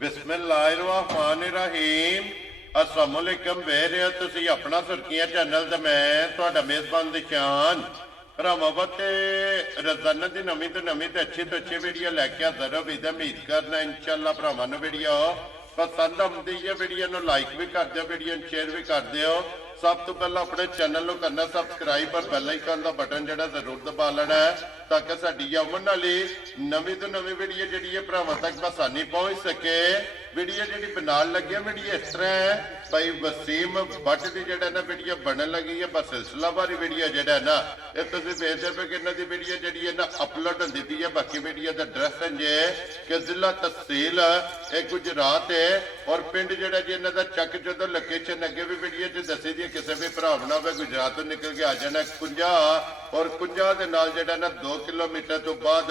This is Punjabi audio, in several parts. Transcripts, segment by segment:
ਬਿਸਮਿल्लाहिर्रहमानिर्रहीम अस्सलाम वालेकुम ਵੇਖ ਰਹੇ ਹੋ ਤੁਸੀਂ ਆਪਣਾ ਸੁਰਖੀਆਂ ਚੈਨਲ ਤੇ ਮੈਂ ਤੁਹਾਡਾ ਮੇਜ਼ਬਾਨ ਨਿਸ਼ਾਨ ਭਰਾਵਾਂ ਤੇ ਰੋਜ਼ਾਨਾ ਦੀ ਨਵੀਂ ਤੋਂ ਨਵੀਂ ਤੇ ਅੱਛੀ ਤੋਂ ਅੱਛੀ ਵੀਡੀਓ ਲੈ ਕੇ ਹਾਜ਼ਰ ਹਾਂ। ਉਮੀਦ ਕਰਨਾ ਇਨਸ਼ਾਅੱਲਾ ਭਰਾਵਾਂ ਨੂੰ ਵੀਡੀਓ ਪਸੰਦ ਆਉਂਦੀ ਹੈ। ਵੀਡੀਓ ਨੂੰ ਲਾਈਕ ਵੀ ਕਰ ਦਿਓ, ਵੀਡੀਓ ਨੂੰ ਸ਼ੇਅਰ ਵੀ ਕਰ ਦਿਓ। सब तो पहला अपने चैनल को करना सबसक्राइब और बेल आइकन का बटन जो जरूर दबा लेना है ताकि साडी आवन वाली नवी तो नवी वीडियो जी भरावां तक आसानी पहुंच सके। वीडियो जी बनान लगे वीडियो इस तरह है भाई वसीम भट्ट की जो ना वीडियो बनन लगी है बस सिलसिलावारी वीडियो जो है ना ये तुम देखते पे कि इन्हों की वीडियो जी है ना अपलोड होती पी है। बाकी वीडियो का एड्रैस है कि जिला तहसील गुजरात है और पिंड जो जी इन्हों का चक जो लोकेशन अगे भी वीडियो च दसी दी किसी भी भरा ना हो गुजरात तो निकल के आ जाना कुंजा और कुंजा के नाल जो ना 2 किलोमीटर तो बाद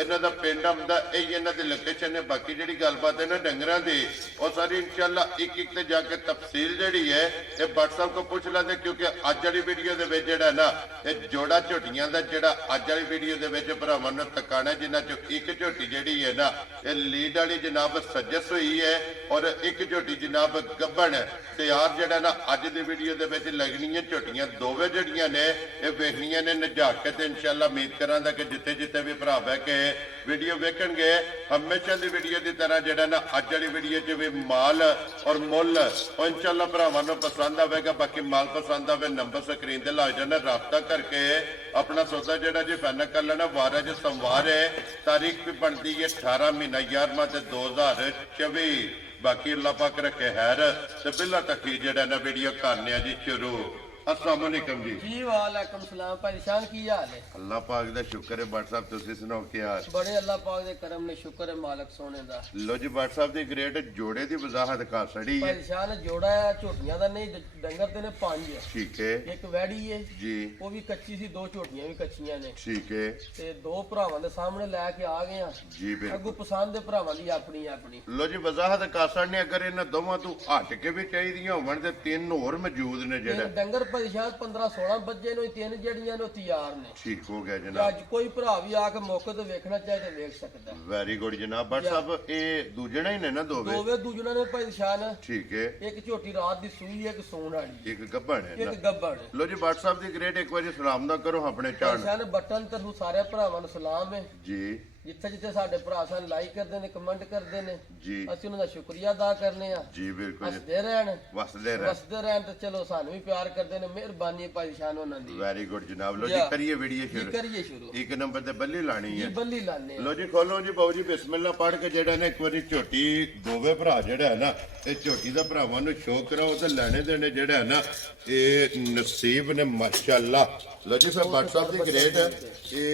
इन्हों का पिंड आंदा यही इन्हों की लोकेशन है। बाकी जी गलबात है ना डंगर की और सारी इंशाअल्लाह एक एक जाके तफसील जी है ये व्हाट्सएप को पूछ लेंगे क्योंकि अज वाली वीडियो के जो ना ये जोड़ा झोटियां का जो अज वाली वीडियो के भरावां नूं तकाना जिन्हां चों एक झोटी जी है ना ये लीड वाली जनाब सजस हुई है और एक झोटी जनाब गब्बन तैयार जो ना अज की वीडियो के लगनी है। झोटियां दोवें जड़ियां ने ये वेखनियां ने नजा के इंशाअल्लाह उम्मीद करांगा कि जिथे जिथे भी भरा बह के वीडियो वेखणगे हमेशा की वीडियो की तरह जो ना अज वाली वीडियो च भी माल और मुल और इंशाअल्लाह भरावां नूं पसंद आवेगा। बाकी माल पसंद आवे नंबर स्क्रीन ते ला जाना राबता करके अपना सौदा जो जी फाइनल कर लेना। वार जो सोमवार है तारीख भी बनती है 18 महीना 11वां 2024। बाकी अल्लाह पाक रखे हैर ते बिला तक जेड़ा ना वीडियो करने जी शुरू। अस्सलाम वालेकुम जी। वालेकुम सलाम भाई शान की हाल है? अल्लाह पाक दा शुक्र है। व्हाट्सएप तुसी सुनाओ क्या हाल? बड़े अल्लाह पाक दे करम ने शुक्र है मालिक सोने दा। लो जी व्हाट्सएप दी ग्रेड जोड़े दी वजाहत कर छड़ी है। भाई शान जोड़ा है झोटियां दा नहीं डंगर ते ने 5 है। ठीक है एक वैड़ी है जी वो भी कच्ची सी 2 झोटियां भी कच्चियां ने। ठीक है ते 2 भरावां दे सामने लेके आ गए हैं जी बिल्कुल अगू पसंद दे भरावां दी अपनी अपनी। लो जी वजाहत कर छड़ने अगर इन्हां दोवां तू हट के भी चाहिदियां होवन ते 3 होर मौजूद ने जेड़ा डंगर भाई शान 15-16 बजे नो 3 जड़ियां नो तैयार ने। ठीक हो गया ते जनाब। अज कोई भरा भी आके मौके ते देखना चाहे ते देख सकदा है। वेरी गुड जनाब। व्हाट्सएप ए दूजना ही ने ना दोवे? दोवे दूजना ने भाई शान। ठीक है एक झोटी रात दी सूई है एक सून वाली एक गब्बन है ना। एक गब्बड़ है। लो जी व्हाट्सएप दी ग्रेड एक बार सलाम दा करो अपने चाण शान बटन तनु सारे भरावां ਨੂੰ सलाम है जी जिथे जिथे साडे भरा सन लाइक करदे ने कमेंट करदे ने जी ਅਸੀਂ ਉਹਨਾਂ ਦਾ ਸ਼ੁਕਰੀਆ ਅਦਾ ਕਰਨੇ ਆ। जी बिल्कुल जी। ਹੱਸਦੇ ਰਹਿਣ वसदे ਰਹਿਣ ਤੇ ਚਲੋ ਸਾਨੂੰ ਵੀ ਪਿਆਰ ਕਰਦੇ ਨੇ ਮਿਹਰਬਾਨੀ ਭਾਈ ਸ਼ਾਨ ਉਹਨਾਂ ਦੀ। वेरी गुड जनाब। लो जी या। करिए वीडियो ਕੀ शुरू। ਕਰੀਏ ਸ਼ੁਰੂ एक नंबर ते बल्ली लानी ਜੀ है। ਬੱਲੀ ਲਾਣੇ लो जी खोलो जी बाबू जी बिस्मिल्लाह पढ़ के जेड़ा ने एक बारी झोटी दोवे भरा जेड़ा है ना ये झोटी दा भरावां नु शो कराओ ते लेने देने जेड़ा है ना ये नसीब ने माशाअल्लाह। लो जी फिर व्हाट्सएप दी ग्रेड ये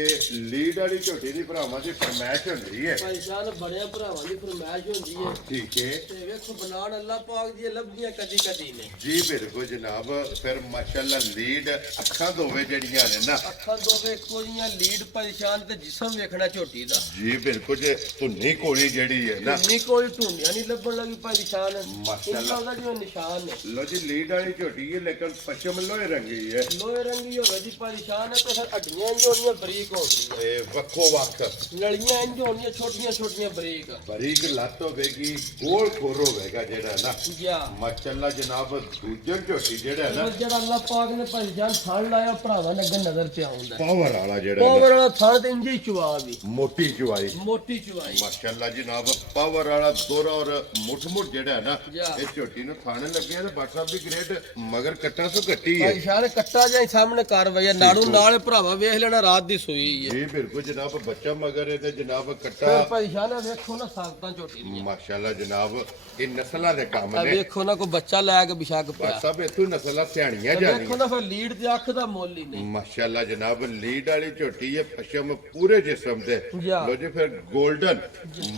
लीड वाली झोटी दी भरावां दी फरमाइश होंदी है। ਭਾਈ ਸ਼ਾਨ ਬੜਿਆਂ ਭਰਾਵਾਂ ਦੀ ਫਰਮਾਇਸ਼ ਹੁੰਦੀ ਹੈ ठीक है ਤੇ ਵੇਖੋ ਬਣਾਣ ਅੱਲਾਹ ਪਾਕ ਦੀਆਂ ਲੱਭਦੀਆਂ ਕਦੀ ਕਦੀ ਨੇ। जी बिल्कुल जनाब। फिर माशाअल्लाह लीड अखा दोवे जड़ियां ने ना ਅੱਖਾਂ ਦੋਵੇਂ ਇੱਕੋ ਜੀਆਂ ਲੀਡ ਭਾਈ ਸ਼ਾਨ ਤੇ ਜਿਸਮ ਵੇਖਣਾ ਝੋਟੀ ਦਾ। जी बिल्कुल जे धुन्नी कोली जड़ी है ना ਨੀ ਕੋਈ ਢੂੰਡਿਆ ਨਹੀਂ ਲੱਭਣ ਲੱਗੀ ਭਾਈ ਸ਼ਾਨ। माशाअल्लाह। ਉਹਦਾ ਜਿਵੇਂ ਨਿਸ਼ਾਨ ਨੇ। लो जी लीड वाली झोटी है लेकिन पश्चिम लोहे रंगी है। ਲੋਹੇ ਰੰਗੀ ਹੋਵੇ ਜੀ ਭਾਈ ਸ਼ਾਨ ਤੇ ਫਿਰ ਹੱਡੀਆਂ ਇੰਜ ਹੋਣੀਆਂ ਬਰੀਕ ਹੋਣਗੀਆਂ ए वक्खो वक्ख ਨਲੀਆਂ ਇੰਜ ਹੋਣੀਆਂ ਛੋਟੀਆਂ ਛੋਟੀਆਂ ਬਰੀਕ। बारीक लत होगी गोल खोर होगा जेड़ा ना ਗਿਆ माशाअल्लाह जनाब। दूजन झोटी जेड़ा है ना ਜਿਹੜਾ ਅੱਲਾਹ ਪਾਕ ਨੇ ਭਾਈ ਜਾਨ ਥਣ ਲਾਇਆ ਭਰਾਵਾਂ ਨੇ ਅੱਗੇ ਨਜ਼ਰ ਤੇ ਆਉਂਦਾ। पावर वाला जेड़ा है ਪਾਵਰ ਵਾਲਾ ਥਣ ਤੇ ਇੰਜ ਹੀ ਚੁਆ ਵੀ ना मोटी चुवाई ਮੋਟੀ ਚੁਆਈ। माशाअल्लाह जनाब। पावर वाला दोरा और मुठ मुठ जेड़ा है ना या। ये झोटी नु थाने लगे है। व्हाट्सएप दी ग्रेड मगर कट्टा सो कट्टी है। ਭਾਈ ਸ਼ਾਨ ਕੱਟਾ ਜਾਈ ਸਾਹਮਣੇ ਕਾਰਵਾਈ ਨਾੜੂ ਨਾਲ ਭਰਾਵਾ ਵੇਖ ਲੈਣਾ ਰਾਤ ਦੀ ਸੂਈ ਹੈ। जी बिल्कुल जनाब। बच्चा मगर है ते जनाब कट्टा ਫਿਰ ਭਾਈ ਸ਼ਾਨ ਵੇਖੋ ਨਾ ਸਾਖਤਾਂ ਝੋਟੀ ਦੀਆਂ। माशाअल्लाह जनाब। ये नस्लां दे काम ਆ ने ਵੇਖੋ ਨਾ ਕੋਈ ਬੱਚਾ ਲੈ ਕੇ ਬਿਸ਼ੱਕ ਪਿਆ। सब इथों नस्लां सियाणियां ਵੇਖੋ जानियां ਨਾ ਫਿਰ ਲੀਡ ਤੇ ਅੱਖ ਦਾ ਮੁੱਲ ਹੀ ਨਹੀਂ। माशाअल्लाह जनाब। लीड वाली झोटी है पश्चिम पूरे जिस्म से। या। लो जी फिर गोल्डन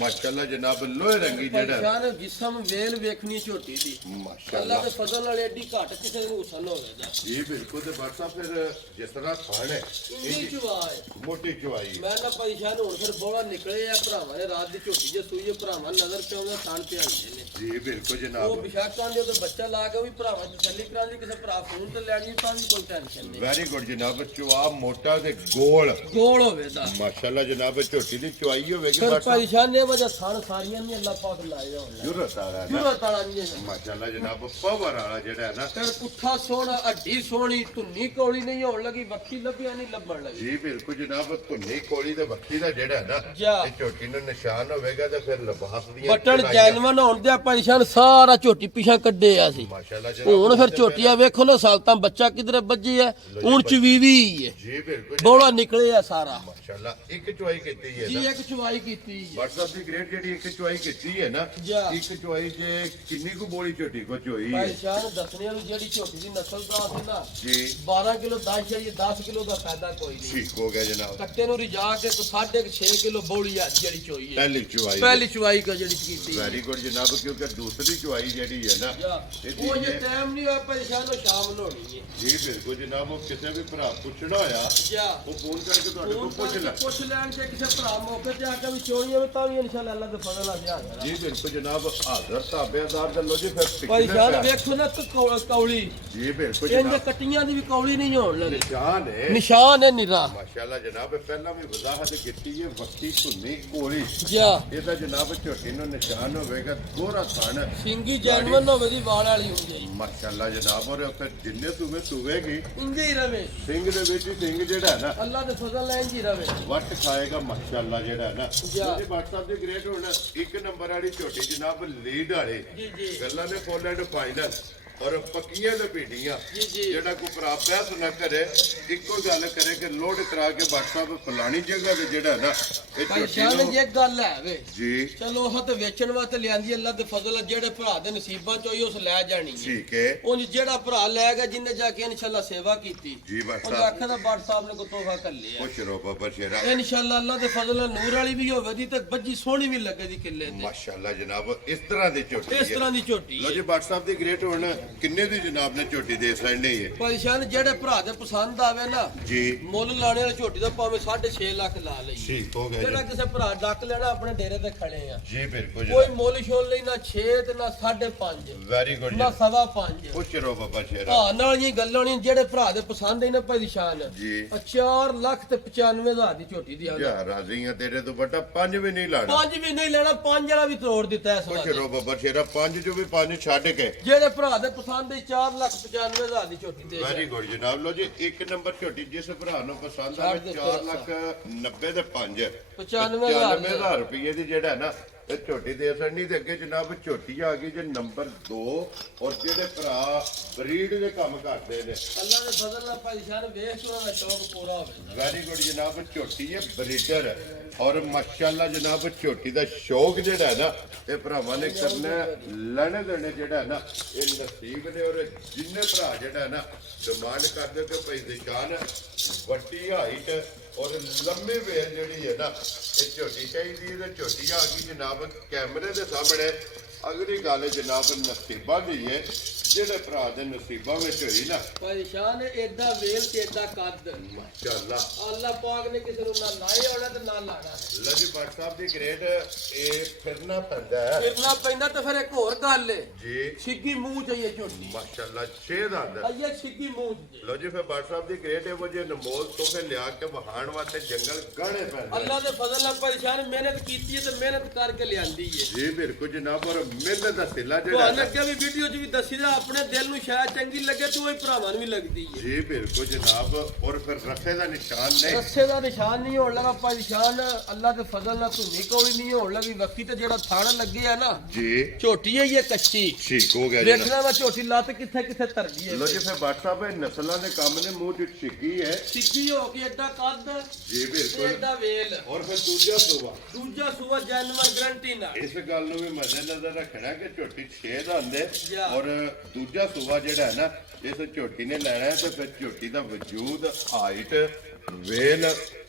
माशाअल्लाह जनाब। लोहे रंगी ਭਾਈ जेड़ा ਸ਼ਾਨ ਜਿਸਮ ਵੇਲ ਵੇਖਣੀ ਝੋਟੀ ਦੀ। ਅੱਲਾ माशाअल्लाह ਦੇ ਫਜ਼ਲ ਨਾਲ ਐਡੀ ਘੱਟ ਕਿਸੇ ਨੂੰ ਹੁਸਨ ਹੋਵੇਗਾ। जी बिल्कुल ते व्हाट्सएप फिर जिस तरह थान है ਇੰਨੀ ਚੁਆ ਹੈ। मोटी चुवाई ਮੈਂ ਨਾ ਭਾਈ ਸ਼ਾਨ ਹੁਣ ਫਿਰ ਬੋਲਾ ਨਿਕਲੇ ਆ ਭਰਾਵਾਂ ਨੇ ਰਾਤ ਦੀ ਝੋਟੀ ਜੇ ਸੂਈ ਭਰਾਵਾਂ ਨਜ਼ਰ ਪਿਆਉਂਦਾ ਥਣ ਪਿਆਉਂਦੇ ਨੇ ਜੀ ਬਿਲਕੁਲ ਉਹ ਜਨਾਬ ਬਿਸ਼ਾਕਾਂ ਦੇ ਉੱਤੇ ਬੱਚਾ ਲਾ ਕੇ ਉਹ ਵੀ ਭਰਾਵਾਂ ਦੀ ਤਸੱਲੀ ਕਰਾ ਲਈ ਕਿਸੇ ਭਰਾ ਫੋਨ ਤੇ ਲੈਣੀ ਤਾਂ ਵੀ ਕੋਈ ਟੈਨਸ਼ਨ ਨਹੀਂ ਵੈਰੀ ਗੁੱਡ ਜਨਾਬ ਚੁਆ ਮੋਟਾ ਤੇ ਗੋਲ ਗੋਲ ਹੋਵੇ ਦਾ ਮਾਸ਼ਾਅੱਲਾ ਜਨਾਬ ਝੋਟੀ ਦੀ ਚੁਆਈ ਹੋਵੇਗੀ ਫਿਰ ਬਸ ਪਰੇਸ਼ਾਨੇ ਵਜਾ ਥਣ ਸਾਰੀਆਂ ਨਹੀਂ ਅੱਲਾਹ ਪਾਕ ਲਾਏ ਹੋਣ ਜੁਰਤ ਆ ਰਹਾ ਜੁਰਤ ਵਾਲਾ ਨਹੀਂ ਹੈ ਮਾਸ਼ਾਅੱਲਾ ਜਨਾਬ ਪਾਵਰ ਵਾਲਾ ਜਿਹੜਾ ਹੈ ਨਾ ਫਿਰ ਪੁੱਠਾ ਸੋਹਣਾ ਅੱਡੀ ਸੋਹਣੀ ਧੁੰਨੀ ਕੋਲੀ ਨਹੀਂ ਹੋਣ ਲੱਗੀ ਵੱਖੀ ਲੱਭਿਆ ਨਹੀਂ ਲੱਭਣ ਲੱਗੀ ਜੀ ਬਿਲਕੁਲ ਜਨਾਬ ਧੁੰਨੀ ਕੋਲੀ ਤੇ ਵੱਖੀ ਦਾ ਜਿਹੜਾ ਹੈ ਨਾ ਜਾ। ਇਹ ਝੋਟੀ ਨੂੰ ਨਿਸ਼ਾਨ ਹੋਵੇਗਾ ਤੇ ਫਿਰ ਲਿਬਾਸ ਦੀਆਂ ਬਟਨ ਚੜਾਈਆਂ- ਜੈਨਵਨ ਹੋਣ ਦੇ ਪਰੇਸ਼ਾਨ ਸਾਰਾ ਝੋਟੀ ਪਿਛਾ ਕੱਢੇ ਆ ਸੀ ਮਾਸ਼ਾਅੱਲਾ ਹੁਣ ਫਿਰ ਝੋਟੀਆਂ ਵੇਖੋ ਨਾ ਸਾਲਤਾਂ ਬੱਚਾ ਕਿਧਰੇ ਵੱਜੀ ਹੈ ਹੁਣ ਚਵੀਵੀ ਹੈ ਜੀ ਬਿਲਕੁਲ ਬੋਲਾ ਨਿਕਲੇ ਆ ਸਾਰਾ ਮਾਸ਼ਾਅੱਲਾ ਇੱਕ ਚੁਆਈ ਕੀਤੀ ਹੈ ਜੀ ਨਾ ਇੱਕ ਚਵਾਈ ਕੀਤੀ ਹੈ WhatsApp ਦੀ ਗ੍ਰੇਡ ਜਿਹੜੀ ਇੱਕ ਚੁਆਈ ਕੀਤੀ ਹੈ ਨਾ ਜਾ। ਇੱਕ ਚੁਆਈ ਜੇ ਕਿੰਨੀ ਕੁ ਬੋਲੀ ਝੋਟੀ ਕੋ ਚੋਈ ਹੈ ਪਰੇਸ਼ਾਨ ਦੱਸਣੇ ਵਾਲੀ ਜਿਹੜੀ ਝੋਟੀ ਦੀ ਨਸਲ ਦਾ ਸੀ ਨਾ ਜੀ 12 ਕਿਲੋ 10 ਜਾਈਏ 10 ਕਿਲੋ ਦਾ ਫਾਇਦਾ ਕੋਈ ਨਹੀਂ ਠੀਕ ਹੋ ਗਿਆ ਜਨਾਬ ਕੱਟੇ ਨੂੰ ਰਿਜਾ ਕੇ 6.5 ਕਿਲੋ ਬੋਲੀ ਆ ਜਿਹੜੀ ਚੋਈ ਹੈ ਪਹਿਲੀ ਚੁਆਈ ਪਹਿਲੀ ਚਵਾਈ ਕੋ ਜਿਹੜੀ ਕੀਤੀ ਹੈ ਵੈਰੀ ਗੁੱਡ ਜਨਾਬ ਕਿਉਂਕਿ ਦੂਸਰੀ ਚੁਆਈ ਜਿਹੜੀ ਹੈ ਨਾ ਜਾ। ਇਹਦੀ ਉਹ ਜੇ ਇਹ- ਟਾਈਮ ਨਹੀਂ ਹੋਇਆ ਪਰੇਸ਼ਾਨ ਉਹ ਸ਼ਾਮ ਨੂੰ ਹੋਣੀ ਹੈ ਜੀ ਬਿਲਕੁਲ ਜਨਾਬ ਉਹ ਕਿਸੇ ਵੀ ਭਰਾ ਪੁੱਛਣਾ ਹੋਇਆ ਜਾ ਉਹ ਫੋਨ ਕਰਕੇ ਤੁਹਾਡੇ ਕੋਲ ਪੁੱਛ ਲੈ ਪੁੱਛ ਲੈਣ ਜੇ ਕਿਸੇ ਭਰਾ ਮੌਕੇ ਤੇ ਆ ਕੇ ਵੀ ਚੋਣੀ ਹੋਵੇ ਤਾਂ ਵੀ ਇਨਸ਼ਾਅੱਲਾ ਅੱਲਾਹ ਦੇ ਫਜ਼ਲ ਨਾਲ ਆ ਜਾਣਾ ਜੀ ਬਿਲਕੁਲ ਜਨਾਬ ਹਾਜ਼ਰ ਤਾਬੇਦਾਰ ਦੇ ਲੋ ਜੀ ਫਿਰ ਪਰੇਸ਼ਾਨ ਪਿਛਲੇ ਵੇਖੋ ਨਾ ਕੌਲੀ ਜੀ ਬਿਲਕੁਲ ਇੰਜ ਜਨਾਬ ਕੱਟੀਆਂ ਦੀ ਵੀ ਕੌਲੀ ਨਹੀਂ ਹੋਣ ਲੱਗੀ ਨਿਸ਼ਾਨ ਹੈ ਨਿਸ਼ਾਨ ਹੈ ਨਿਰਾ ਮਾਸ਼ਾਅੱਲਾ ਜਨਾਬ ਇਹ ਪਹਿਲਾਂ ਵੀ ਵਜ਼ਾਹਤ ਕੀਤੀ ਹੈ ਵੱਖੀ ਧੁੰਨੀ ਕੋਲੀ ਜਾ ਇਹਦਾ ਜਨਾਬ ਝੋਟੀ ਨੂੰ ਨਿਸ਼ਾਨ ਹੋਵੇਗਾ ਗੋਰਾ ਥਣ ਸਿੰਗੀ ਜੈਨਵਨ ਹੋਵੇ ਦੀ ਵਾਲ ਵਾਲੀ ਹੋ ਜਾਈ ਮਾਸ਼ਾਅੱਲਾ ਜਨਾਬ ਔਰ ਫਿਰ ਜਿੰਨੇ ਸੂਵੇ ਸੂਵੇਗੀ ਇੰਜੇ ਹੀ ਰਵੇ ਸਿੰਘ ਦੇ ਵਿੱਚ ਹੀ ਸਿੰਘ ਜਿਹੜਾ ਹੈ ਨਾ ਅੱਲਾਹ ਦੇ ਫਜ਼ਲ ਨਾਲ ਇੰਜ ਹੀ ਰਵੇ ਵੱਟ ਖਾਏਗਾ ਮਾਸ਼ਾਅੱਲਾ ਜਿਹੜਾ ਹੈ ਨਾ ਜਾ। ਉਹਦੇ WhatsApp ਦੇ ਗ੍ਰੇਡ ਹੁਣ ਇੱਕ ਨੰਬਰ ਵਾਲੀ ਝੋਟੀ ਜਨਾਬ ਲੀਡ ਵਾਲੇ ਜੀ ਜੀ ਗੱਲਾਂ ਨੇ ਫੁੱਲ ਐਂਡ ਫਾਈਨਲ ਔਰ ਪੱਕੀਆਂ ਲਪੇਟੀਆਂ ਜੀ ਜੀ ਜਿਹੜਾ ਕੋਈ ਭਰਾ ਬਹਿਸ ਨਾ ਕਰੇ ਇੱਕੋ ਗੱਲ ਕਰੇ ਕਿ ਲੋਡ ਕਰਾ ਕੇ WhatsApp ਫਲਾਣੀ ਜਗ੍ਹਾ ਤੇ ਜਿਹੜਾ ਨਾ ਇਹ ਝੋਟੀ ਪਰੇਸ਼ਾਨ ਨੂੰ ਜੇ ਗੱਲ ਹੈ ਵੇ ਜੀ ਚਲੋ ਉਹ ਤੇ ਵੇਚਣ ਵਾਸਤੇ ਲਿਆਂਦੀ ਅੱਲਾਹ ਦੇ ਫਜ਼ਲ ਨਾਲ ਜਿਹੜੇ ਭਰਾ ਦੇ ਨਸੀਬਾਂ ਚੋਂ ਹੀ ਉਸ ਲੈ ਜਾਣੀ ਹੈ ਠੀਕ ਹੈ ਉਹ ਜਿਹੜਾ ਭਰਾ ਲੈ ਗਿਆ ਜਿੰਨੇ ਜਾ ਕੇ ਇਨਸ਼ਾਅੱਲਾ ਸੇਵਾ ਕੀਤੀ ਜੀ ਉਹ WhatsApp ਆਖੇ ਦਾ ਬਾਟ ਸਾਹਿਬ ਨੇ ਕੋ ਤੋਹਫਾ ਕਰ ਲਿਆ ਖੁਸ਼ ਰਹੋ ਬਾਬਾ ਸ਼ੇਰਾ ਇਨਸ਼ਾਅੱਲਾ ਅੱਲਾਹ ਦੇ ਫਜ਼ਲ ਨਾਲ ਨੂਰ ਵਾਲੀ ਵੀ ਹੋਵੇ ਦੀ ਤੇ ਬੱਜੀ ਸੋਹਣੀ ਵੀ ਲੱਗੇ ਦੀ ਕਿੱਲੇ ਤੇ ਮਾਸ਼ਾਅੱਲਾ ਜਨਾਬ ਇਸ ਤਰ੍ਹਾਂ ਦੀ ਝੋਟੀ ਇਸ ਹੈ ਤਰ੍ਹਾਂ ਦੀ ਝੋਟੀ ਲੋ ਹੈ ਜੀ WhatsApp ਦੀ ਗ੍ਰੇਡ ਹੁਣ ਕਿੰਨੇ ਦੀ ਜਨਾਬ ਨੇ ਝੋਟੀ ਦੇ ਸਾਈਡਨੀ ਹੈ ਪਰੇਸ਼ਾਨ ਜਿਹੜੇ ਭਰਾ ਦੇ ਪਸੰਦ ਆਵੇ ਨਾ ਜੀ ਮੁੱਲ ਲਾਣੇ ਵਾਲੀ ਝੋਟੀ ਦਾ ਭਾਵੇਂ 6.5 ਲੱਖ ਲਾ ਲਈ ਠੀਕ ਹੋ ਗਿਆ ਜਿਹੜਾ ਜੀ ਕਿਸੇ ਭਰਾ ਡੱਕ ਲੈਣਾ ਆਪਣੇ ਡੇਰੇ ਤੇ ਖੜੇ ਆ ਜੀ ਬਿਲਕੁਲ ਕੋਈ ਜੀ ਮੁੱਲ ਛੋਲ ਲਈ ਨਾ 6 ਤੇ ਨਾ 5.5 ਵੈਰੀ ਗੁੱਡ ਨਾ ਜੀ 5.5 ਖੁਸ਼ ਰਹੋ ਬਾਬਾ ਸ਼ੇਰਾ ਹਾਂ ਨਾਲ ਇਹ ਗੱਲਾਂ ਨਹੀਂ ਜਿਹੜੇ ਭਰਾ ਦੇ ਪਸੰਦ ਹੀ ਨਾ ਪਰੇਸ਼ਾਨ ਜੀ 4 ਲੱਖ ਤੇ 95 ਹਜ਼ਾਰ ਦੀ ਝੋਟੀ ਦੀ ਆ ਯਾ ਰਾਜ਼ੀਆਂ ਤੇਰੇ ਤੋਂ ਵੱਡਾ ਪੰਜ ਵੀ ਨਹੀਂ ਲਾਣਾ 5 ਵੀ ਨਹੀਂ ਲੈਣਾ 5 ਵਾਲਾ ਵੀ ਤੋੜ ਦਿੱਤਾ ਇਸ ਖੁਸ਼ ਵਾਰ ਰਹੋ ਬਾਬਾ ਸ਼ੇਰਾ ਪੰਜ ਜੋ ਵੀ ਪੰਜ ਛੱਡ ਕੇ ਜਿਹੜੇ ਭਰਾ ਦੇ ਪਸੰਦ ਹੀ 4 ਲੱਖ 95 ਹਜ਼ਾਰ ਦੀ ਝੋਟੀ ਦੇ ਵੈਰੀ ਗੁੱਡ ਜਨਾਬ ਲੋ ਜੀ ਇੱਕ ਨੰਬਰ ਝੋਟੀ ਜਿਸ ਭਰਾ ਨੂੰ ਪਸੰਦ ਆਵੇ ਛੱਡ 4 ਲੱਖ 90 ਦੇ 5 95,000 ਰੁਪਏ ਦੀ ਜਿਹੜਾ ਹੈ ਨਾ ਇਹ ਝੋਟੀ ਦੇ ਸਰਨੀ ਦੇ ਅੱਗੇ ਜਨਾਬ ਝੋਟੀ ਆ ਗਈ ਜੇ ਨੰਬਰ 2 ਔਰ ਜਿਹੜੇ ਭਰਾ ਬਰੀਡ ਦੇ ਕੰਮ ਕਰਦੇ ਨੇ ਅੱਲਾ ਦੇ ਫਜ਼ਲ ਨਾਲ ਪਰੇਸ਼ਾਨ ਵੇਖ ਕੇ ਉਹਨਾਂ ਦਾ ਸ਼ੌਕ ਪੂਰਾ ਹੋਵੇ ਵੈਰੀ ਗੁੱਡ ਜਨਾਬ ਝੋਟੀ ਹੈ ਬਰੀਡਰ ਔਰ ਮਾਸ਼ਾਅੱਲਾ ਜਨਾਬ ਝੋਟੀ ਦਾ ਸ਼ੌਕ ਜਿਹੜਾ ਹੈ ਨਾ ਇਹ ਭਰਾਵਾਂ ਨੇ ਕਰਨਾ ਹੈ। ਲੈਣੇ ਦੇਣੇ ਜਿਹੜਾ ਹੈ ਨਾ ਇਹ ਨਸੀਬ ਨੇ ਔਰ ਜਿੰਨੇ ਭਰਾ ਜਿਹੜਾ ਹੈ ਨਾ ਡਿਮਾਂਡ ਕਰਦੇ ਕਿ ਭਾਈ ਨਿਸ਼ਾਨ ਵੱਡੀ ਹਾਈਟ ਔਰ ਲੰਮੇ ਵੇਲ ਜਿਹੜੀ ਹੈ ਨਾ ਇਹ ਝੋਟੀ ਚਾਹੀਦੀ ਹੈ ਤੇ ਝੋਟੀ ਆ ਗਈ ਜਨਾਬ ਕੈਮਰੇ ਦੇ ਸਾਹਮਣੇ ਅਗਲੀ ਗੱਲ ਜਨਾਬ ਨਸੀਬਾਂ ਦੀ ਹੈ ਜਿਹੜੇ ਭਰਾ ਦੇ ਨਸੀਬਾਂ ਵਿੱਚ ਹੋਈ ਨਾ ਪਰੇਸ਼ਾਨ ਏਦਾਂ ਵੇਲ ਤੇ ਏਦਾਂ ਕੱਦ ਮਾਸ਼ਾਅੱਲਾ ਅੱਲਾ ਪਾਕ ਨੇ ਕਿਸੇ ਨੂੰ ਨਾ ਲਾਏ ਹੋਣਾ ਤੇ ਨਾ ਲਾਣਾ ਲਜੀ ਭੱਟ ਸਾਹਿਬ ਦੀ ਗ੍ਰੇਡ ਇਹ ਫਿਰਨਾ ਪੈਂਦਾ ਹੈ ਫਿਰਨਾ ਪੈਂਦਾ ਤੇ ਫਿਰ ਇੱਕ ਹੋਰ ਗੱਲ ਏ ਜੀ ਛਿੱਗੀ ਮੂੰਹ ਚਾਹੀਏ ਝੋਟੀ ਮਾਸ਼ਾਅੱਲਾ 6 ਦਾ ਅੰਦਰ ਅਈਏ ਛਿੱਗੀ ਮੂੰਹ ਚ ਲੋ ਜੀ ਫਿਰ ਭੱਟ ਸਾਹਿਬ ਦੀ ਗ੍ਰੇਡ ਇਹੋ ਜਿਹੇ ਨਮੋਲ ਤੋਹਫੇ ਲਿਆ ਕੇ ਵਹਾਣ ਵਾਸਤੇ ਜੰਗਲ ਗਾਣੇ ਪੈਂਦੇ ਅੱਲਾ ਦੇ ਫਜ਼ਲ ਨਾਲ ਪਰੇਸ਼ਾਨ ਮਿਹਨਤ ਕੀਤੀ ਹੈ ਤੇ ਮਿਹਨਤ ਕਰਕੇ ਲਿਆਂਦੀ ਏ ਜੀ ਬਿਲਕੁਲ ਜਨਾਬ ਔਰ ਮਿਹਨਤ ਦਾ ਸਿਲਾ ਜਿਹੜਾ ਤੁਹਾਨੂੰ ਹੈ ਅੱਗੇ ਵੀ ਵੀਡੀਓ 'ਚ ਵੀ ਦੱਸੀਦਾ ਆਪਣੇ ਦਿਲ ਨੂੰ ਸ਼ਾਇਦ ਚੰਗੀ ਲੱਗੇ ਤੇ ਉਹ ਹੀ ਭਰਾਵਾਂ ਨੂੰ ਵੀ ਲੱਗਦੀ ਏ ਜੀ ਬਿਲਕੁਲ ਜਨਾਬ ਔਰ ਫਿਰ ਰੱਸੇ ਦਾ ਨਿਸ਼ਾਨ ਨਹੀਂ ਰੱਸੇ ਦਾ ਨਿਸ਼ਾਨ ਨਹੀਂ ਹੋਣ ਲੱਗਾ ਪਰੇਸ਼ਾਨ ਅੱਲਾ ਦੇ ਫਜ਼ਲ ਨਾਲ ਧੁੰਨੀ ਕੋਈ ਨਹੀਂ ਹੋਣ ਲੱਗੀ ਵਕਤੀ ਤੇ ਜਿਹੜਾ ਥਾਣ ਲੱਗੇ ਆ ਨਾ ਜੀ ਝੋਟੀ ਹੈ ਇਹ ਕੱਚੀ ਠੀਕ ਹੋ ਗਿਆ ਜਨਾਬ ਦੇਖਣਾ ਵਾ ਝੋਟੀ ਲੱਤ ਕਿੱਥੇ ਕਿੱਥੇ ਧਰਦੀ ਲੋ ਹੈ ਜੀ ਫਿਰ ਭੱਟ ਸਾਹਿਬ ਇਹ ਨਸਲਾਂ ਦੇ ਕੰਮ ਨੇ ਮੂੰਹ ਚ ਛਿੱਕੀ ਹੈ ਸਿੱਧੀ ਹੋ ਕੇ ਏਡਾ ਕੱਦ ਜੀ ਤੇ ਬਿਲਕੁਲ ਏਡਾ ਵੇਲ ਔਰ ਫਿਰ ਦੂਜਾ ਸੁਭਾ ਦੂਜਾ ਸੂਆ ਜੈਨੂਅਨ ਗਰੰਟੀ ਨਾਲ ਇਸ ਗੱਲ ਨੂੰ ਵੀ ਮੱਦੇ ਨਜ਼ਰ ਰੱਖਣਾ ਕਿ ਝੋਟੀ 6 ਦਾ ਹੁੰਦੇ ਜਾ। ਔਰ ਦੂਜਾ ਸੂਬਾ ਜਿਹੜਾ ਹੈ ਨਾ ਇਸ ਝੋਟੀ ਨੇ ਲੈਣਾ ਹੈ ਤੇ ਫਿਰ ਝੋਟੀ ਦਾ ਵਜੂਦ ਹਾਈਟ ਵੇਲ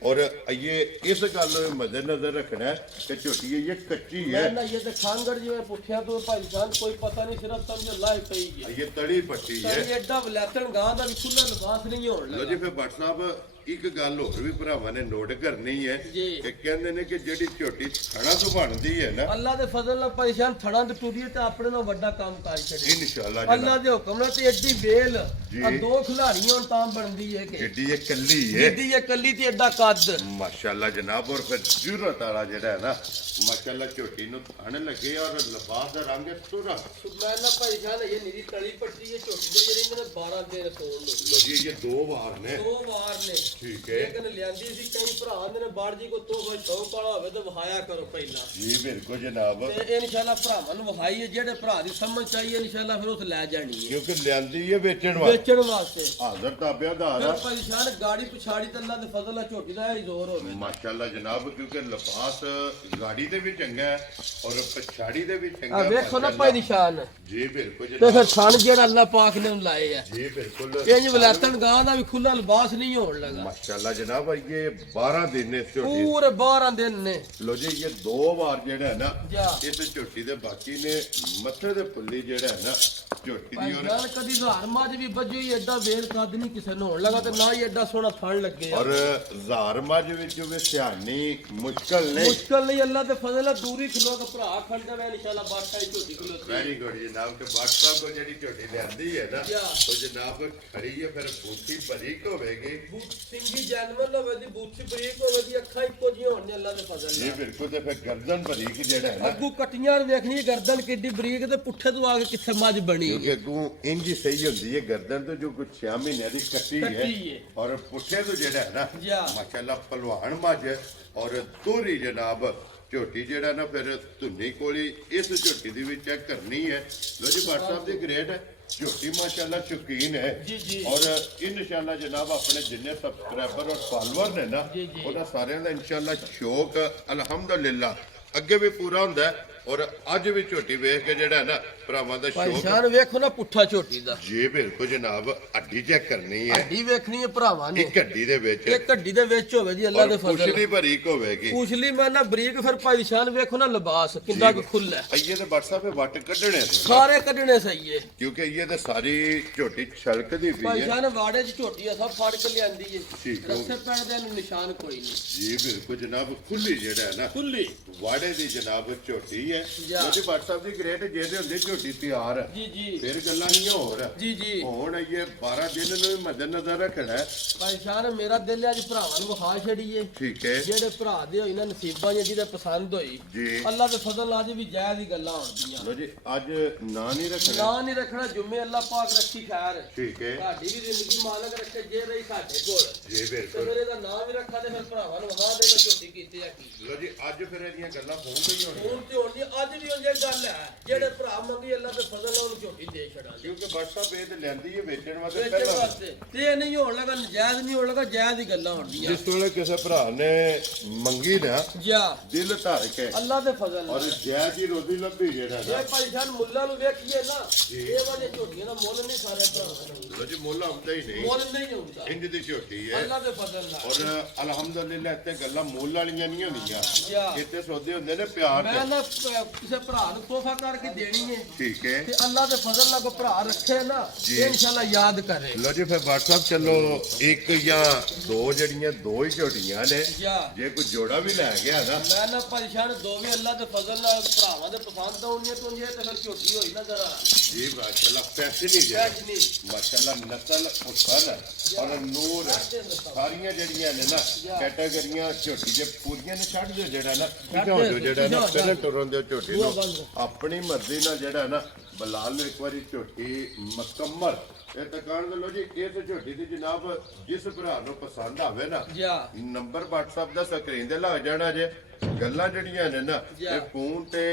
और ये इस गल ਨੂੰ मद्देनजर रखना है कि झोटी ये कच्ची है। मैं ना ये तो खानगढ़ जी में पुठिया तो भाई जान कोई पता नहीं, सिर्फ समझो लाई पई है। ये तड़ी पट्टी है। ये एडा वलैतन गां दा भी खुला लिबास नहीं होण लो लगा। जी फिर भट्ट साहब एक गल होर भी भरावां ने नोट करनी है जी। कि कहंदे ने कि ਜਿਹੜੀ ਝੋਟੀ ਥਣਾ ਤੋਂ ਬਣਦੀ ਹੈ ਨਾ अल्लाह दे फजल नाल परेशान थड़ा ते टूरिए ते अपने नाल वड्डा काम कर छड़े। इंशाल्लाह अल्लाह दे हुक्म नाल ते एडी बेल जी। आ दो खिलाड़ियां होण तां बनदी है कि ਜਿੱਡੀ ਇਹ ਕੱਲੀ ਹੈ जिद्दी ये कल्ली ते एडा कद। माशाल्लाह जनाब। और फिर जरूरत वाला ਜਿਹੜਾ ਹੈ ਨਾ माशाल्लाह ਝੋਟੀ ਨੂੰ ਥਣ ਲੱਗੇ ਔਰ ਲਿਬਾਸ ਦਾ ਰੰਗ ਸੁਰਾ। मैं ना भाई जान ये निरी तली पट्टी ये छोटी दे जेरी ने 12 दिन सोन लो। लो जी ये दो बार ने। दो वार ने ठीक है। लेकिन लियांदी सी कई भरा ने बाड़ जी को तोहफा शौक वाला होवे तो वहाया करो पहला। जी बिल्कुल जनाब। ते इंशाल्लाह भरावां नु वहाई है जेड़े भरा दी समझ चाहिए इंशाल्लाह फिर उस ले जानी है क्योंकि लियांदी है बेचण वास्ते बेचण वास्ते। हाਜ਼ਰ ਤਾਬਿਆਦਾਰ फिर ਆ। परेशान गाड़ी पिछाड़ी ते अल्लाह दे फजल नाल छोटी दा ही जोर होवे। माशाल्लाह जनाब क्योंकि लिबास गाड़ी ਦੇ ਵੀ ਚੰਗਾ ਹੈ ਔਰ ਪਛਾੜੀ ਦੇ ਵੀ ਚੰਗਾ आ ਹੈ। देखो ना भाई निशान जी बिल्कुल ते जनाब। फिर थान जेड़ा अल्लाह पाक ने लाए है जी बिल्कुल इंज वलैतन गां दा भी खुला लिबास नहीं होण लगा। माशाल्लाह जनाब। ये 12 दिन ने इस ਝੋਟੀ पूरे 12 दिन ने। ਲੋ ਜੀ ਇਹ ਦੋ ਵਾਰ ਜਿਹੜਾ ਹੈ ਨਾ ਜਾ। ਇਸ ਝੋਟੀ ਦੇ ਬਾਕੀ ਨੇ ਮੱਥੇ ਦੇ ਫੁੱਲੀ ਜਿਹੜਾ ਹੈ ਨਾ ਝੋਟੀ ਭਾਈ ਦੀ ਔਰ ਜਾਨ ਕਦੀ ਜ਼ਾਰ ਮੱਝ ਵੀ ਵੱਜੀ ਐਡਾ ਵੇਲ ਕੱਦ ਨਹੀਂ ਕਿਸੇ ਨੂੰ ਹੋਣ ਲਗਾ ਤੇ ਨਾ ਹੀ ਐਡਾ ਸੋਹਣਾ ਥਣ ਲੱਗੇ ਆ। ਔਰ ਜ਼ਾਰ ਮੱਝ ਵਿੱਚ ਵੀ ਸਿਆਣੀ ਮੁਸ਼ਕਲ ਨੇ। ਮੁਸ਼ਕਲ ਨਹੀਂ ਅੱਲਾ ਦੇ ਫਜ਼ਲ ਹੈ ਦੂਰੀ ਖਲੋ ਕੇ ਭਰਾ ਖੜ ਜਾਵੇ ਇਨਸ਼ਾਅੱਲਾ ਬਾਦਸ਼ਾਹ ਦੀ ਝੋਟੀ ਖਲੋਤੀ। ਵੈਰੀ ਗੁੱਡ ਜਨਾਬ। ਕਿ ਬਾਦਸ਼ਾਹ ਕੋ ਜਿਹੜੀ ਝੋਟੀ ਲਿਆਂਦੀ ਹੈ ਨਾ ਜਾ। ਉਹ ਜਨਾਬ ਖੜੀ ਹੈ ਫਿਰ ਬੂਥੀ ਬਰੀਕ ਹੋਵੇਗੀ। ਸਿੰਗੀ ਜਾਨਵਰ ਹੋਵੇ ਦੀ ਬੂਥੀ ਬਰੀਕ ਹੋਵੇ ਦੀ ਅੱਖਾਂ ਇੱਕੋ ਜਿਹੀਆਂ ਹੋਣ ਨੇ ਅੱਲਾ ਦੇ ਫਜ਼ਲ ਜੀ ਨਾਲ। ਬਿਲਕੁਲ। ਤੇ ਫਿਰ ਗਰਦਨ ਬਰੀਕ ਜਿਹੜਾ ਹੈ ਨਾ ਅੱਗੂ ਕਟੀਆਂ ਵੇਖਣੀ ਗਰਦਨ ਕਿੱਡੀ ਬਰੀਕ ਤੇ ਪੁੱਠੇ ਤੋਂ ਆ ਕੇ ਕਿੱਥੇ ਮੱਝ ਬਣੀ ਕਿਉਂਕਿ ਅੱਗੋਂ ਇੰਜ ਹੀ ਸਹੀ ਹੁੰਦੀ ਹੈ ਗਰਦਨ ਤੋਂ ਜੋ ਕੁਝ 6 ਮਹੀਨਿਆਂ ਦੀ ਕੱਟੀ ਹੈ ਕੱਟੀ ਹੈ। ਔਰ ਪੁੱਠੇ ਤੋਂ ਜਿਹੜਾ ਹੈ ਨਾ ਜਾ। ਮਾਸ਼ਾਅੱਲਾ ਪਹਿਲਵਾਨ ਮੱਝ ਹੈ ਔਰ ਦੋਹਰੀ ਜਨਾਬ ਝੋਟੀ ਜਿਹੜਾ ਨਾ ਫਿਰ ਧੁੰਨੀ ਕੋਲੀ ਇਸ ਝੋਟੀ ਦੀ ਵੀ ਚੈੱਕ ਕਰਨੀ ਹੈ। ਲੋ ਜੀ WhatsApp ਦੀ ਗ੍ਰੇਡ ਹੈ ਝੋਟੀ ਮਾਸ਼ਾਅੱਲਾ ਸ਼ੌਕੀਨ ਹੈ ਜੀ, ਜੀ। ਔਰ ਇਨਸ਼ਾਅੱਲਾ ਜਨਾਬ ਆਪਣੇ ਜਿੰਨੇ ਸਬਸਕ੍ਰਾਈਬਰ ਔਰ ਫਾਲੋਅਰ ਨੇ ਨਾ ਜੀ, ਜੀ। ਉਹਨਾਂ ਸਾਰਿਆਂ ਦਾ ਇਨਸ਼ਾਅੱਲਾ ਸ਼ੌਕ ਅਲਹਮਦੁਲਿਲਾ ਅੱਗੇ ਵੀ ਪੂਰਾ ਹੁੰਦਾ ਹੈ। ਔਰ ਅੱਜ ਵੀ ਝੋਟੀ ਵੇਖ ਕੇ ਜਿਹੜਾ ਨਾ ਭਰਾਵਾਂ ਦਾ ਭਾਈ ਸ਼ੌਕ ਜਾਨ ਵੇਖੋ ਨਾ ਪੁੱਠਾ ਝੋਟੀ ਦਾ ਜੀ ਬਿਲਕੁਲ ਜਨਾਬ। ਹੱਡੀ ਚੈੱਕ ਕਰਨੀ ਹੈ ਹੱਡੀ ਵੇਖਣੀ ਹੈ ਭਰਾਵਾਂ ਨੇ। ਇੱਕ ਹੱਡੀ ਦੇ ਵਿੱਚ ਇੱਕ ਹੱਡੀ ਦੇ ਵਿੱਚ ਹੋਵੇ ਜੀ ਅੱਲਾ ਦੇ ਔਰ ਫਜ਼ਲ ਪੁਛਲੀ ਬਰੀਕ ਹੋਵੇਗੀ। ਪੁਛਲੀ ਮੈਂ ਨਾ ਬਰੀਕ ਫਿਰ ਭਾਈ ਨਿਸ਼ਾਨ ਵੇਖੋ ਨਾ ਲਿਬਾਸ ਕਿੰਨਾ ਕੁ ਖੁੱਲਾ ਹੈ। ਅਈਏ ਤੇ WhatsApp ਤੇ ਵੱਟ ਕੱਢਣੇ ਸੀ ਸਾਰੇ ਕੱਢਣੇ ਸਹੀ ਹੈ। ਕਿਉਂਕਿ ਇਹ ਤੇ ਸਾਰੀ ਝੋਟੀ ਛਲਕਦੀ ਪਈ ਭਾਈ ਹੈ। ਜਾਨ ਵਾੜੇ 'ਚ ਝੋਟੀ ਆ ਸਭ ਫੜ ਕੇ ਲਿਆਂਦੀ ਹੈ। ਠੀਕ ਹੋ ਰੱਸੇ ਪੈਣ ਦੇ ਨੂੰ ਨਿਸ਼ਾਨ ਕੋਈ ਨਹੀਂ। ਜੀ ਬਿਲਕੁਲ ਜਨਾਬ। ਖੁੱਲੀ ਜਿਹੜਾ ਹੈ ਨਾ ਖੁੱਲੀ ਵਾੜੇ ਦੀ ਜਨਾਬ ਝੋਟੀ ਹੈ। ਜਾ। ਉਹਦੀ WhatsApp ਦੀ ਗ੍ਰੇਡ ਜਿਹਦੇ ਹੁੰਦੀ ਝੋਟੀ ਤਿਆਰ ਹੈ। ਜੀ ਜੀ ਫਿਰ ਗੱਲਾਂ ਨਹੀਂ ਹੋਰ ਜੀ ਜੀ। ਹੁਣ ਇਹ 12 ਦਿਨ ਨੂੰ ਵੀ ਮੱਦੇਨਜ਼ਰ ਰੱਖਣਾ ਹੈ। ਭਾਈ ਜਾਨ ਮੇਰਾ ਦਿਲ ਹੈ ਅੱਜ ਭਰਾਵਾਂ ਨੂੰ ਵਿਖਾ ਛੜੀਏ ਠੀਕ ਹੈ ਜਿਹੜੇ ਭਰਾ ਦੇ ਹੋਈ ਨਾ ਨਸੀਬਾਂ ਜਾਂ ਜਿਹਦੇ ਪਸੰਦ ਹੋਈ ਜੀ। ਅੱਲਾ ਦੇ ਫਜ਼ਲ ਨਾਲ ਅੱਜ ਵੀ ਜਾਇਜ਼ ਹੀ ਗੱਲਾਂ ਹੋਣਗੀਆਂ। ਲੋ ਜੀ ਅੱਜ ਨਾਂ ਨਹੀਂ ਰੱਖਣਾ। ਨਾ ਨਹੀਂ ਰੱਖਣਾ ਜੁਮੇ ਅੱਲਾ ਪਾਕ ਰੱਖੀ ਖੈਰ। ਠੀਕ ਹੈ ਸਾਡੀ ਵੀ ਜ਼ਿੰਦਗੀ ਮਾਲਕ ਰੱਖੇ ਜੇ ਰਹੀ ਸਾਡੇ ਕੋਲ ਜੀ ਤੇ ਬਿਲਕੁਲ। ਫਿਰ ਇਹਦਾ ਨਾਮ ਵੀ ਰੱਖਾ ਤੇ ਫਿਰ ਭਰਾਵਾਂ ਨੂੰ ਵਿਖਾ ਦੇਣਾ ਝੋਟੀ ਕੀਤੀ ਆ ਕੀ। ਲੋ ਜੀ ਅੱਜ ਫਿਰ ਇਹਦੀਆਂ ਗੱਲਾਂ ਫੋਨ ਤੇ ਹੀ ਹੋਣੀਆਂ ਹੁਣ ਤੇ ਹੋਣੀ ਅੱਜ ਵੀ ਉਹ ਗੱਲ ਹੈ ਜਿਹੜੇ ਭਰਾ ਮੰਗੀ ਅੱਲਾ ਦੇ ਫਜ਼ਲ ਨਾਲ ਉਹਨੂੰ ਝੋਟੀ ਦੇ ਛੜਾਂਗੇ ਕਿਉਂਕਿ WhatsApp ਇਹ ਤੇ ਲੈਂਦੀ ਹੈ ਵੇਚਣ ਵਾਸਤੇ ਵੇਚਣ ਪਹਿਲਾਂ। ਵਾਸਤੇ ਤੇ ਇਹ ਨਹੀਂ ਹੋਣ ਲੱਗਾ ਨਜਾਇਜ਼ ਨਹੀਂ ਹੋਣ ਲੱਗਾ ਜਾਇਜ਼ ਹੀ ਗੱਲਾਂ ਹੋਣਗੀਆਂ। ਜਿਸ ਵੇਲੇ ਕਿਸੇ ਭਰਾ ਨੇ ਮੰਗੀ ਨਾ ਜਾ ਦਿਲ ਧਰ ਕੇ ਅੱਲਾ ਦੇ ਫਜ਼ਲ ਔਰ ਨਾਲ ਜਾਇਜ਼ ਹੀ ਰੋਜ਼ੀ ਲੱਭੀ ਜਿਹੜਾ ਨਾ ਇਹ ਭਾਈ ਜਾਨ ਮੁੱਲਾ ਨੂੰ ਵੇਖੀਏ ਨਾ ਇਹ ਵਾਲੇ ਝੋਟੀਆਂ ਦਾ ਮੁੱਲ ਨਹੀਂ ਸਾਰੇ ਭਰਾਵਾਂ ਨੂੰ ਲੋ ਜੀ ਮੁੱਲ ਆਉਂਦਾ ਹੀ ਨਹੀਂ। ਮੁੱਲ ਨਹੀਂ ਹੁੰਦਾ ਇੰਜ ਦੀ ਝੋਟੀ ਹੈ ਅੱਲਾ ਦੇ ਫਜ਼ਲ ਨਾਲ। ਔਰ ਅਲਹਮਦੁਲਿਲਾ ਇੱਥੇ ਗੱਲਾਂ ਮੁੱਲ ਵਾਲੀਆਂ ਨਹੀਂ ਹੁੰਦੀਆਂ। ਜਾ। ਇੱਥੇ ਸੌਦੇ ਹੁੰਦੇ ਨੇ ਪਿਆਰ ਮੈਂ ਤੇ। ਨਾ ਕਿਸੇ ਭਰਾ ਨੂੰ ਤੋਹਫਾ ਕਰਕੇ ਦੇਣੀ ਹੈ ਠੀਕ ਹੈ। ਤੇ ਅੱਲਾ ਦੇ ਫਜ਼ਲ ਨਾਲ ਕੋ ਭਰਾ ਰੱਖੇ ਨਾ ਜੀ। ਇਹ ਇਨਸ਼ਾਅੱਲਾ ਯਾਦ ਕਰੇ। ਲੋ ਜੀ ਫਿਰ WhatsApp ਚੱਲੋ ਇੱਕ ਜਾਂ ਦੋ ਜਿਹੜੀਆਂ ਦੋ ਹੀ ਝੋਟੀਆਂ ਨੇ ਜਾ ਜੇ ਕੋਈ ਜੋੜਾ ਵੀ ਲੈ ਗਿਆ ਨਾ ਮੈਂ ਨਾ ਪਰੇਸ਼ਾਨ ਦੋ ਵੀ ਅੱਲਾ ਦੇ ਫਜ਼ਲ ਨਾਲ ਭਰਾਵਾਂ ਦੇ ਪਸੰਦ ਆਉਣੀਆਂ ਤੋਂ ਜੇ ਤੇ ਫਿਰ ਝੋਟੀ ਹੋਈ ਨਾ ਜ਼ਰਾ ਜੀ ਮਾਸ਼ਾਅੱਲਾ ਪੈਸੇ ਨਹੀਂ ਜੇ ਪੈਜ ਨਹੀਂ ਮਾਸ਼ਾਅੱਲਾ ਨਸਲ ਉਸਰ ਔਰ ਨੂਰ ਸਾਰੀਆਂ ਜਿਹੜੀਆਂ ਨੇ ਨਾ ਕੈਟਾਗਰੀਆਂ ਝੋਟੀ ਜੇ ਪੂਰੀਆਂ ਨੇ ਛੱਡ ਦਿਓ ਜਿਹੜਾ ਨਾ ਕਿਉਂ ਜੋ ਜਿਹੜਾ ਨਾ ਪਹਿਲਾਂ ਟੁਰਨ ਦਿਓ ਝੋਟੀ ਨੂੰ ਆਪਣੀ ਮਰਜ਼ੀ ਨਾਲ ਜਿਹੜਾ ਨਾ ਬਲਾਲ ਨੂੰ ਇੱਕ ਵਾਰੀ ਝੋਟੀ ਮੁਕੰਮਲ ਇਹ ਤਕਾਨ ਦੇ ਲੋ ਜੀ ਇਸ ਝੋਟੀ ਦੀ ਜਨਾਬ ਜਿਸ ਭਰਾ ਨੂੰ ਪਸੰਦ ਆਵੇ ਨਾ ਜਾ ਨੰਬਰ WhatsApp ਦਾ ਸਕਰੀਨ ਤੇ ਲੱਗ ਜਾਣਾ ਜੇ ਗੱਲਾਂ ਜਿਹੜੀਆਂ ਨੇ ਨਾ ਇਹ ਫੋਨ ਤੇ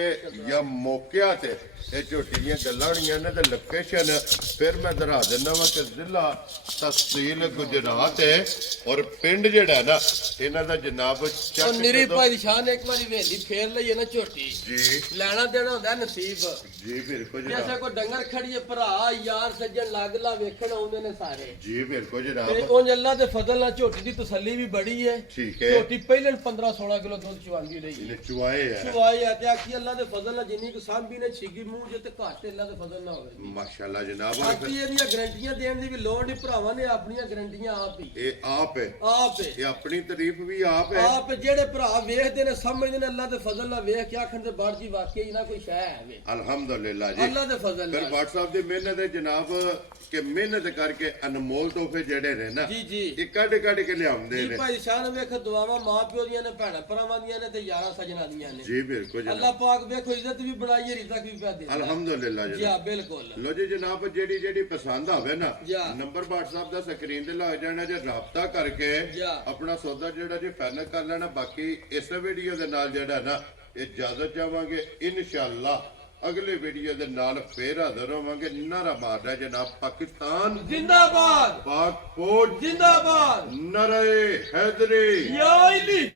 ਜਾਂ ਮੌਕਿਆਂ ਤੇ ਇਹ ਝੋਟੀ ਦੀਆਂ ਗੱਲਾਂ ਹੋਣੀਆਂ ਨੇ ਤੇ ਲੋਕੇਸ਼ਨ ਫਿਰ ਮੈਂ ਦਰਾ ਦਿੰਦਾ ਵਾ ਕਿ ਜ਼ਿਲ੍ਹਾ ਤਹਿਸੀਲ ਗੁਜਰਾਤ ਹੈ ਔਰ ਪਿੰਡ ਜਿਹੜਾ ਨਾ ਇਹਨਾਂ ਦਾ ਜਨਾਬ ਉਹ ਚੱਕ ਨਿਰੀ ਭਾਈ ਸ਼ਾਨ ਇੱਕ ਵਾਰੀ ਵੇਲੀ ਫੇਰ ਲਈਏ ਨਾ ਝੋਟੀ ਜੀ ਲੈਣਾ ਦੇਣਾ ਹੁੰਦਾ ਨਸੀਬ ਜੀ ਬਿਲਕੁਲ ਜੈਸੇ ਜਨਾਬ ਕੋਈ ਡੰਗਰ ਖੜੀਏ ਭਰਾ ਯਾਰ ਸੱਜਣ ਲੱਗ ਲਾ ਵੇਖਣ ਆਉਂਦੇ ਨੇ ਸਾਰੇ ਜੀ ਬਿਲਕੁਲ ਤੇ ਜਨਾਬ ਉਂਝ ਅੱਲਾ ਦੇ ਫਜ਼ਲ ਨਾਲ ਝੋਟੀ ਦੀ ਤਸੱਲੀ ਵੀ ਬੜੀ ਹੈ ਠੀਕ ਹੈ ਝੋਟੀ ਪਹਿਲਾਂ 15-16 ਕਿਲੋ ਦੁੱਧ ਚਵਾਉਂਦੀ ਰਹੀ ਇਹਨੇ ਚੁਆਏ ਆ ਚਵਾਈ ਆ ਤੇ ਆਖੀ ਅੱਲਾ ਦੇ ਫਜ਼ਲ ਨਾਲ ਜਿੰਨੀ ਕੁ ਸਾਂਭੀ ਨੇ ਛਿੱਗੀ ਮੂੰਹ ਜੇ ਤੇ ਘੱਟ ਅੱਲਾ ਦੇ ਫਜ਼ਲ ਨਾਲ ਹੋਵੇ ਮਾਸ਼ਾਅੱਲਾ ਜਨਾਬ ਔਰ ਬਾਕੀ ਇਹਦੀਆਂ ਗਰੰਟੀਆਂ ਦੇਣ ਦੀ ਵੀ ਲੋੜ ਨਹੀਂ ਭਰਾਵਾਂ ਨੇ ਆਪਣੀਆਂ ਗਰੰਟੀਆਂ ਆਪ ਹੀ ਇਹ ਆਪ ਹੈ ਆਪ ਹੈ ਇਹ ਆਪਣੀ ਤਾਰੀਫ ਵੀ ਆਪ ਹੈ ਆਪ ਜਿਹੜੇ ਭਰਾ ਵੇਖਦੇ ਨੇ ਸਮਝਦੇ ਨੇ ਅੱਲਾ ਦੇ ਫਜ਼ਲ ਨਾਲ ਵੇਖ ਕੇ ਆਖਣ ਤੇ ਬਾੜ ਜੀ ਵਾਕਈ ਨਾ ਕੋਈ ਸ਼ੈ ਹੈ ਵੇ ਅਲਹਮਦੁਲਿਲਾ ਜੀ ਅੱਲਾ ਦੇ ਫਜ਼ਲ ਫਿਰ ਨਾਲ WhatsApp ਦੀ ਮਿਹਨਤ ਹੈ ਜਨਾਬ ਕਿ ਮਿਹਨਤ ਕਰਕੇ ਅਨਮੋਲ ਤੋਹਫੇ ਜਿਹੜੇ ਨੇ ਨਾ ਜੀ ਜੀ ਇਹ ਕੱਢ ਕੇ ਲਿਆਉਂਦੇ ਜੀ ਨੇ ਭਾਈ ਸ਼ਾਨ ਵੇਖ ਦੁਆਵਾਂ ਮਾਂ ਪਿਓ ਦੀਆਂ ਨੇ ਭੈਣਾਂ ਭਰਾਵਾਂ ਦੀਆਂ ਨੇ ਤੇ ਯਾਰਾਂ ਸਜਣਾ ਦੀਆਂ ਨੇ ਜੀ ਬਿਲਕੁਲ ਜਨਾਬ ਅੱਲਾ ਪਾਕ ਵੇਖੋ ਇੱਜ਼ਤ ਵੀ ਬਣਾਈ ਹੈ ਰਿਜ਼ਕ ਵੀ ਪਿਆ ਦੇ ਅਲਹਮਦੁਲਿਲਾ ਜੀ ਜਨਾਬ ਬਿਲਕੁਲ ਲੋ ਜੀ ਜਨਾਬ ਜਿਹੜੀ ਪਸੰਦ ਆਵੇ ਨਾ ਜੀ। ਨੰਬਰ WhatsApp ਦਾ ਸਕਰੀਨ ਤੇ ਲੱਗ ਜਾਣਾ ਜੇ ਰਾਬਤਾ ਕਰਕੇ ਜੀ। ਆਪਣਾ ਸੌਦਾ ਜਿਹੜਾ ਜੇ ਫਾਈਨਲ ਕਰ ਲੈਣਾ ਬਾਕੀ ਇਸ ਵੀਡੀਓ ਦੇ ਨਾਲ ਜਿਹੜਾ ਨਾ ਇਜਾਜ਼ਤ ਚਾਹਾਂਗੇ ਇਨਸ਼ਾਅੱਲਾ ਅਗਲੇ ਵੀਡੀਓ ਦੇ ਨਾਲ ਫੇਰ ਹਾਜ਼ਰ ਹੋਵਾਂਗੇ ਨਾਰਾ ਮਾਰਦਾ ਜਨਾਬ ਪਾਕਿਸਤਾਨ ਜ਼ਿੰਦਾਬਾਦ ਪਾਕ ਫੌਜ ਜ਼ਿੰਦਾਬਾਦ ਨਰੇ ਹੈਦਰੀ ਯਾ ਅਲੀ